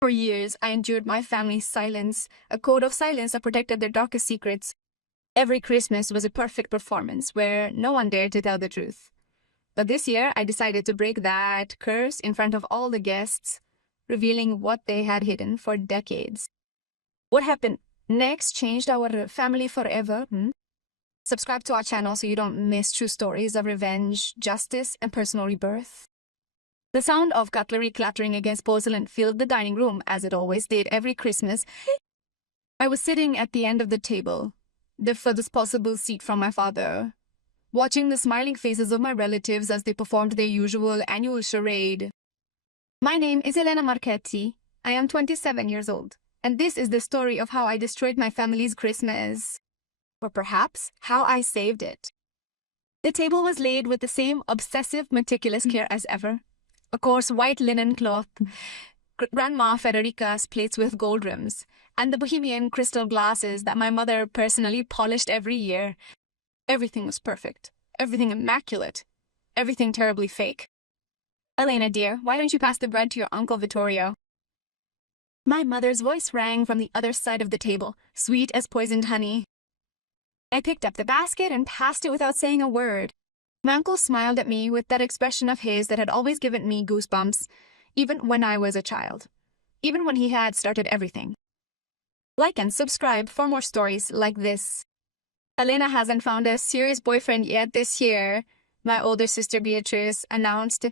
For years, I endured my family's silence, a code of silence that protected their darkest secrets. Every Christmas was a perfect performance where no one dared to tell the truth. But this year, I decided to break that curse in front of all the guests, revealing what they had hidden for decades. What happened next changed our family forever. Subscribe to our channel so you don't miss true stories of revenge, justice, and personal rebirth. The sound of cutlery clattering against porcelain filled the dining room, as it always did every Christmas. I was sitting at the end of the table, the furthest possible seat from my father, watching the smiling faces of my relatives as they performed their usual annual charade. My name is Elena Marchetti. I am 27 years old, and this is the story of how I destroyed my family's Christmas. Or perhaps, how I saved it. The table was laid with the same obsessive, meticulous care as ever. A coarse white linen cloth, Grandma Federica's plates with gold rims, and the bohemian crystal glasses that my mother personally polished every year. Everything was perfect, everything immaculate, everything terribly fake. Elena, dear, why don't you pass the bread to your Uncle Vittorio? My mother's voice rang from the other side of the table, sweet as poisoned honey. I picked up the basket and passed it without saying a word. My uncle smiled at me with that expression of his that had always given me goosebumps, even when I was a child, even when he had started everything. Like and subscribe for more stories like this. Elena hasn't found a serious boyfriend yet this year, my older sister Beatrice announced,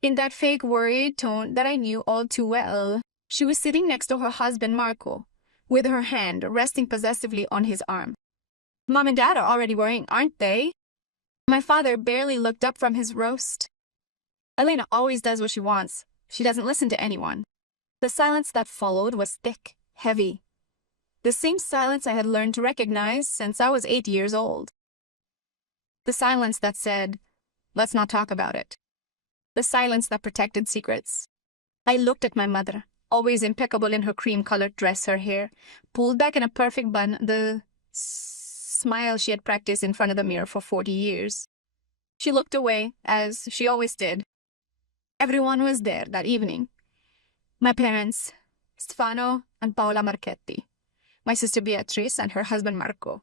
in that fake worried tone that I knew all too well. She was sitting next to her husband Marco, with her hand resting possessively on his arm. Mom and Dad are already worrying, aren't they? My father barely looked up from his roast. Elena always does what she wants. She doesn't listen to anyone. The silence that followed was thick, heavy. The same silence I had learned to recognize since I was 8 years old. The silence that said, let's not talk about it. The silence that protected secrets. I looked at my mother, always impeccable in her cream-colored dress, her hair pulled back in a perfect bun, the smile she had practiced in front of the mirror for 40 years. She looked away, as she always did. Everyone was there that evening. My parents, Stefano and Paola Marchetti. My sister Beatrice and her husband Marco.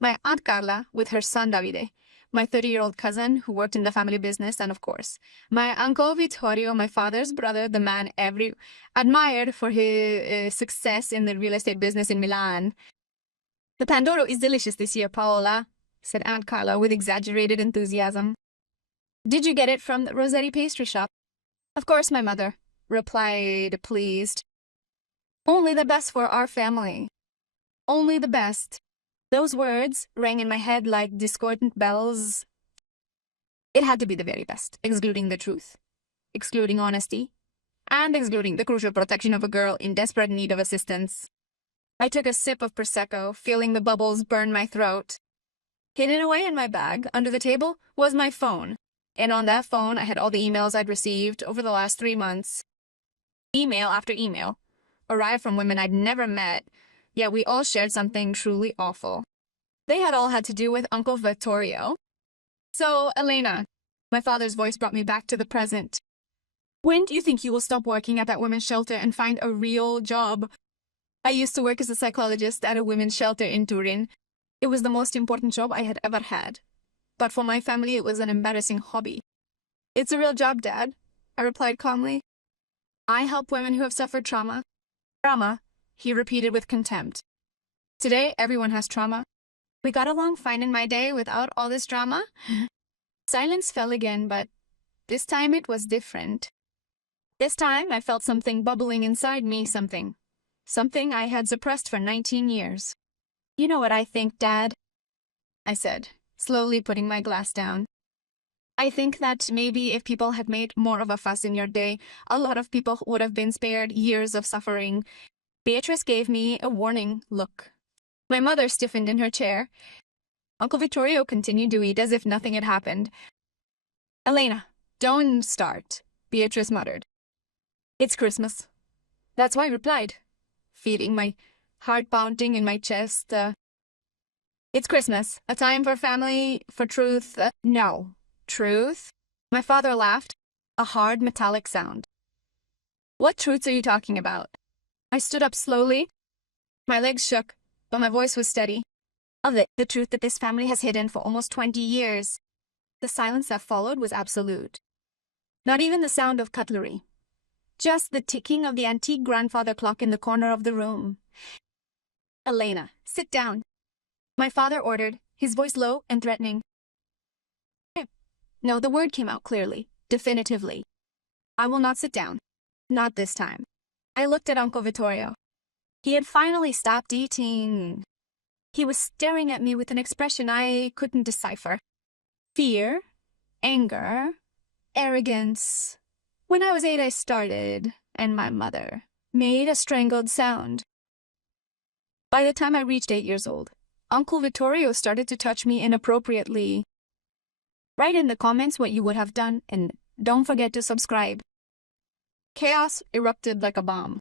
My Aunt Carla with her son Davide. My 30-year-old cousin who worked in the family business, and of course, my Uncle Vittorio, my father's brother, the man everyone admired for his success in the real estate business in Milan. The Pandoro is delicious this year, Paola, said Aunt Carla with exaggerated enthusiasm. Did you get it from the Rossetti pastry shop? Of course, my mother replied, pleased. Only the best for our family. Only the best. Those words rang in my head like discordant bells. It had to be the very best, excluding the truth, excluding honesty, and excluding the crucial protection of a girl in desperate need of assistance. I took a sip of Prosecco, feeling the bubbles burn my throat. Hidden away in my bag, under the table, was my phone. And on that phone, I had all the emails I'd received over the last 3 months. Email after email, arrived from women I'd never met, yet we all shared something truly awful. They had all had to do with Uncle Vittorio. So, Elena, my father's voice brought me back to the present. When do you think you will stop working at that women's shelter and find a real job? I used to work as a psychologist at a women's shelter in Turin. It was the most important job I had ever had. But for my family, it was an embarrassing hobby. It's a real job, Dad, I replied calmly. I help women who have suffered trauma. Trauma, he repeated with contempt. Today, everyone has trauma. We got along fine in my day without all this drama. Silence fell again, but this time it was different. This time I felt something bubbling inside me, something I had suppressed for 19 years. You know what I think, Dad? I said, slowly putting my glass down. I think that maybe if people had made more of a fuss in your day, a lot of people would have been spared years of suffering. Beatrice gave me a warning look. My mother stiffened in her chair. Uncle Vittorio continued to eat as if nothing had happened. Elena, don't start, Beatrice muttered. It's Christmas. That's why I replied, feeling my heart pounding in my chest. It's Christmas, a time for family, for truth. No. Truth? My father laughed, a hard metallic sound. What truths are you talking about? I stood up slowly. My legs shook, but my voice was steady. Of it, the truth that this family has hidden for almost 20 years. The silence that followed was absolute. Not even the sound of cutlery. Just the ticking of the antique grandfather clock in the corner of the room. Elena, sit down. My father ordered, his voice low and threatening. No, the word came out clearly, definitively. I will not sit down. Not this time. I looked at Uncle Vittorio. He had finally stopped eating. He was staring at me with an expression I couldn't decipher. Fear, anger, arrogance. When I was 8, I started, and my mother made a strangled sound. By the time I reached 8 years old, Uncle Vittorio started to touch me inappropriately. Write in the comments what you would have done, and don't forget to subscribe. Chaos erupted like a bomb.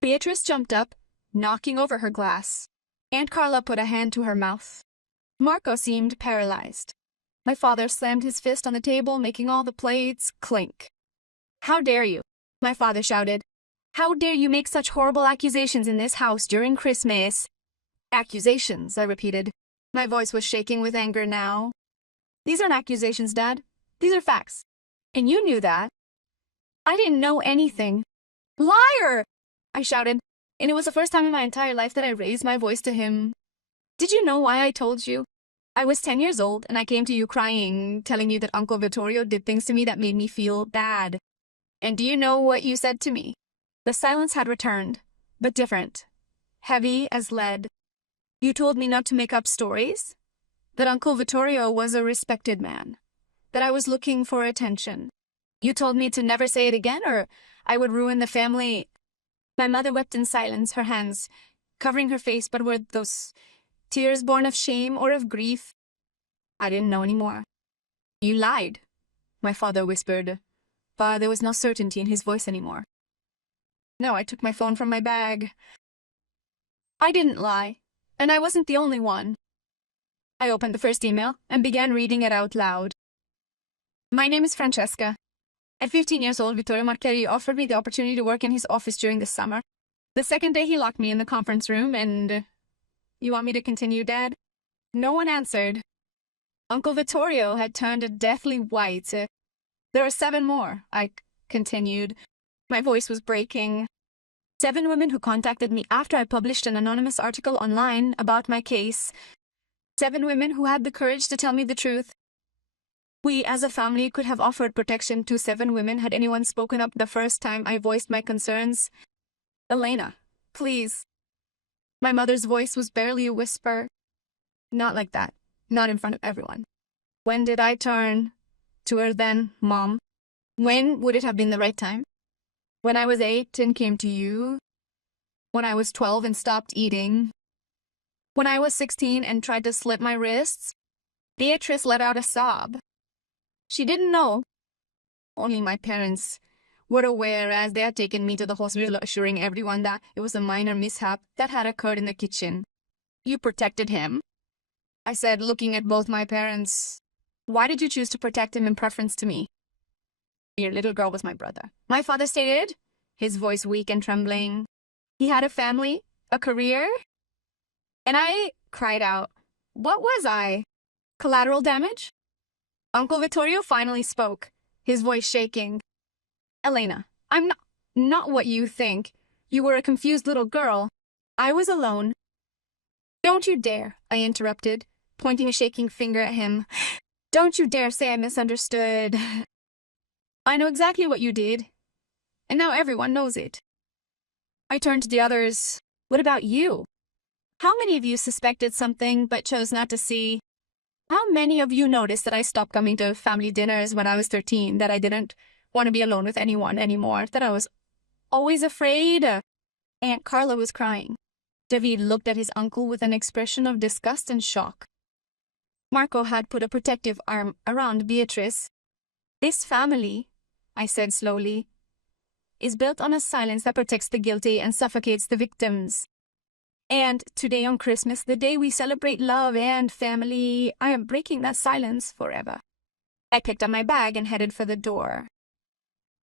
Beatrice jumped up, knocking over her glass. Aunt Carla put a hand to her mouth. Marco seemed paralyzed. My father slammed his fist on the table, making all the plates clink. How dare you? My father shouted. How dare you make such horrible accusations in this house during Christmas? Accusations, I repeated. My voice was shaking with anger now. These aren't accusations, Dad. These are facts. And you knew that. I didn't know anything. Liar! I shouted, and it was the first time in my entire life that I raised my voice to him. Did you know why I told you? I was 10 years old, and I came to you crying, telling you that Uncle Vittorio did things to me that made me feel bad. And do you know what you said to me? The silence had returned, but different. Heavy as lead. You told me not to make up stories? That Uncle Vittorio was a respected man. That I was looking for attention. You told me to never say it again, or I would ruin the family. My mother wept in silence, her hands covering her face, but were those tears born of shame or of grief? I didn't know anymore. You lied, my father whispered, but there was no certainty in his voice anymore. No, I took my phone from my bag. I didn't lie, and I wasn't the only one. I opened the first email and began reading it out loud. My name is Francesca. At 15 years old, Vittorio Marcheri offered me the opportunity to work in his office during the summer. The second day, he locked me in the conference room and... You want me to continue, Dad? No one answered. Uncle Vittorio had turned a deathly white. There are 7 more, I continued. My voice was breaking. 7 women who contacted me after I published an anonymous article online about my case. 7 women who had the courage to tell me the truth. We, as a family, could have offered protection to 7 women had anyone spoken up the first time I voiced my concerns. Elena, please. My mother's voice was barely a whisper. Not like that. Not in front of everyone. When did I turn to her then, Mom? When would it have been the right time? When I was 8 and came to you? When I was 12 and stopped eating? When I was 16 and tried to slit my wrists? Beatrice let out a sob. She didn't know. Only my parents were aware, as they had taken me to the hospital, assuring everyone that it was a minor mishap that had occurred in the kitchen. You protected him? I said, looking at both my parents. Why did you choose to protect him in preference to me? Your little girl was my brother. My father stated, his voice weak and trembling. He had a family, a career. And I cried out, what was I? Collateral damage? Uncle Vittorio finally spoke, his voice shaking. Elena, I'm not what you think. You were a confused little girl. I was alone. Don't you dare, I interrupted, pointing a shaking finger at him. Don't you dare say I misunderstood. I know exactly what you did, and now everyone knows it. I turned to the others. What about you? How many of you suspected something but chose not to see? How many of you noticed that I stopped coming to family dinners when I was 13, that I didn't want to be alone with anyone anymore, that I was always afraid? Aunt Carla was crying. David looked at his uncle with an expression of disgust and shock. Marco had put a protective arm around Beatrice. This family, I said slowly, is built on a silence that protects the guilty and suffocates the victims. And today on Christmas, the day we celebrate love and family, I am breaking that silence forever. I picked up my bag and headed for the door.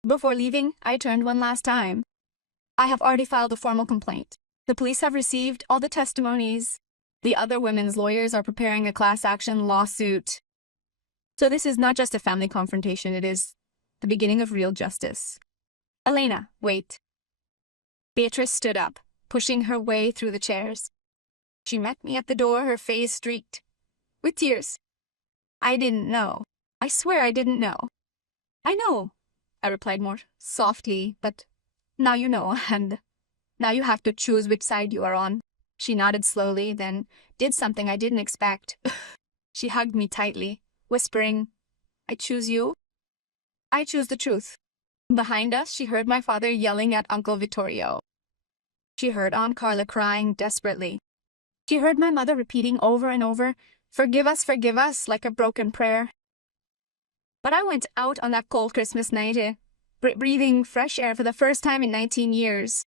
Before leaving, I turned one last time. I have already filed a formal complaint. The police have received all the testimonies. The other women's lawyers are preparing a class action lawsuit. So this is not just a family confrontation, it is the beginning of real justice. Elena, wait. Beatrice stood up, pushing her way through the chairs. She met me at the door, her face streaked with tears. I didn't know. I swear I didn't know. I know, I replied more softly, but now you know, and now you have to choose which side you are on. She nodded slowly, then did something I didn't expect. She hugged me tightly, whispering, I choose you. I choose the truth. Behind us, she heard my father yelling at Uncle Vittorio. She heard Aunt Carla crying desperately. She heard my mother repeating over and over, forgive us, like a broken prayer. But I went out on that cold Christmas night, breathing fresh air for the first time in 19 years.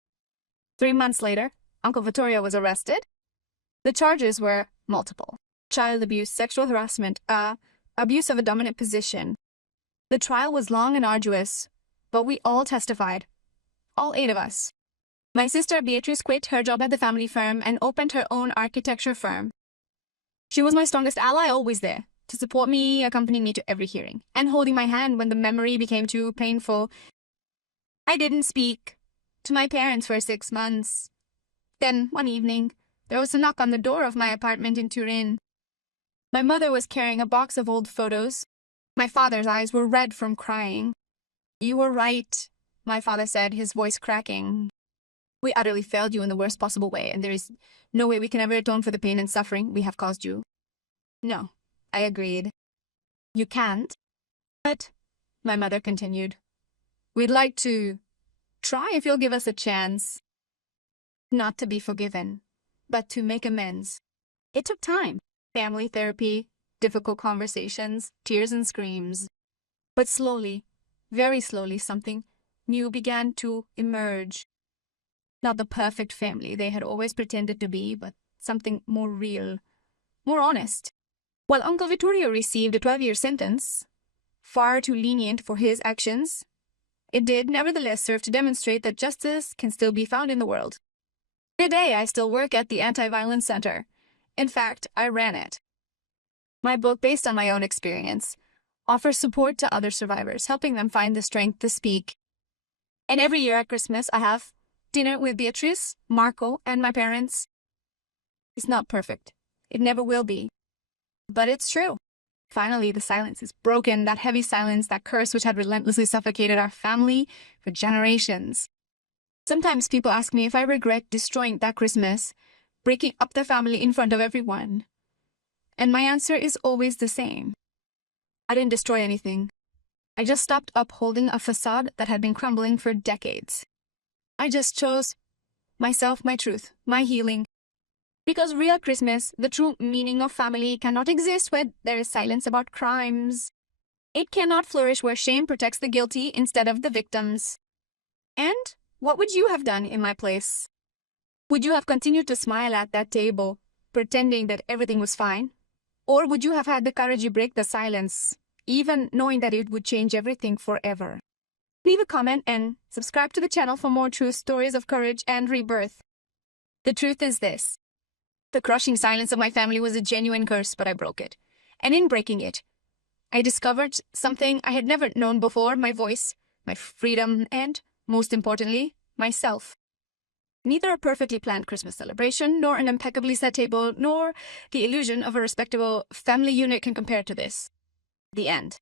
3 months later, Uncle Vittorio was arrested. The charges were multiple. Child abuse, sexual harassment, abuse of a dominant position. The trial was long and arduous, but we all testified. All 8 of us. My sister Beatrice quit her job at the family firm and opened her own architecture firm. She was my strongest ally, always there, to support me, accompanying me to every hearing, and holding my hand when the memory became too painful. I didn't speak to my parents for 6 months. Then, one evening, there was a knock on the door of my apartment in Turin. My mother was carrying a box of old photos. My father's eyes were red from crying. You were right, my father said, his voice cracking. We utterly failed you in the worst possible way, and there is no way we can ever atone for the pain and suffering we have caused you. No, I agreed. You can't. But, my mother continued, we'd like to try if you'll give us a chance. Not to be forgiven, but to make amends. It took time. Family therapy, difficult conversations, tears and screams. But slowly, very slowly, something new began to emerge. Not the perfect family they had always pretended to be, but something more real, more honest. While Uncle Vittorio received a 12-year sentence, far too lenient for his actions, it did nevertheless serve to demonstrate that justice can still be found in the world. Today, I still work at the Anti-Violence Center. In fact, I ran it. My book, based on my own experience, offers support to other survivors, helping them find the strength to speak. And every year at Christmas, I have dinner with Beatrice, Marco, and my parents. It's not perfect. It never will be. But it's true. Finally, the silence is broken, that heavy silence, that curse which had relentlessly suffocated our family for generations. Sometimes people ask me if I regret destroying that Christmas, breaking up the family in front of everyone. And my answer is always the same. I didn't destroy anything. I just stopped upholding a facade that had been crumbling for decades. I just chose myself, my truth, my healing. Because real Christmas, the true meaning of family, cannot exist where there is silence about crimes. It cannot flourish where shame protects the guilty instead of the victims. And what would you have done in my place? Would you have continued to smile at that table, pretending that everything was fine? Or would you have had the courage to break the silence, even knowing that it would change everything forever? Leave a comment and subscribe to the channel for more true stories of courage and rebirth. The truth is this. The crushing silence of my family was a genuine curse, but I broke it. And in breaking it, I discovered something I had never known before, my voice, my freedom, and, most importantly, myself. Neither a perfectly planned Christmas celebration, nor an impeccably set table, nor the illusion of a respectable family unit can compare to this. The end.